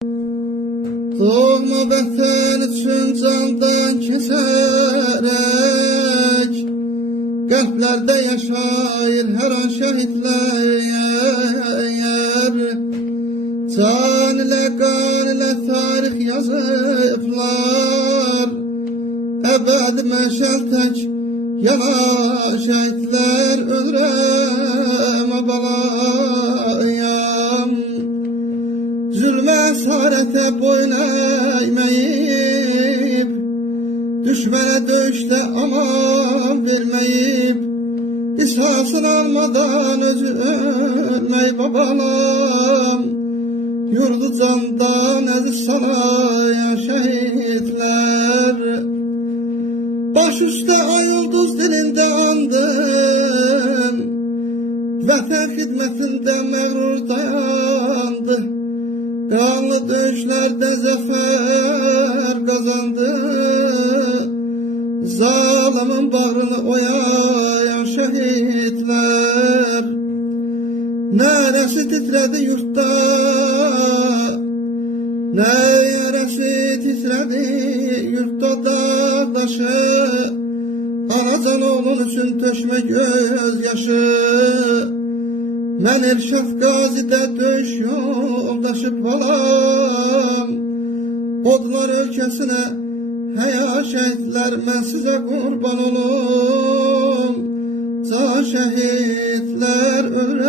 Doğma vətən üçün candan keçərək, qəlblərdə yaşayır hər an şəhidlər. Can ilə, qan ilə tarix yazıblar, əbəd məşəl tək yana şəhidlər. Ölürəm abalayam, zülmə əsarətə boyun əyməyib, düşmənə döyüşdə aman verməyib, qisasını almadan özü ölmək babalam. Yurdu candan əziz sanayan şəhidlər, baş üstə ay ulduz dilində andım, vətən xidmətində məğrur dayandı, qanlı döyüşlərdə zəfər qazandı, zalimin bağrını oyayan şəhidlər. Nərəsi titrədi yurtda, nərəsi titrədi yurtda dağdaşı, anacan oğlun üçün tökmə göz yaşı. Mən Elşad Qazidə döyüş yoldaşı balam, odlar ölkəsinə həya şəhidlər, mən sizə qurban olum. Can şəhidlər ölürəm.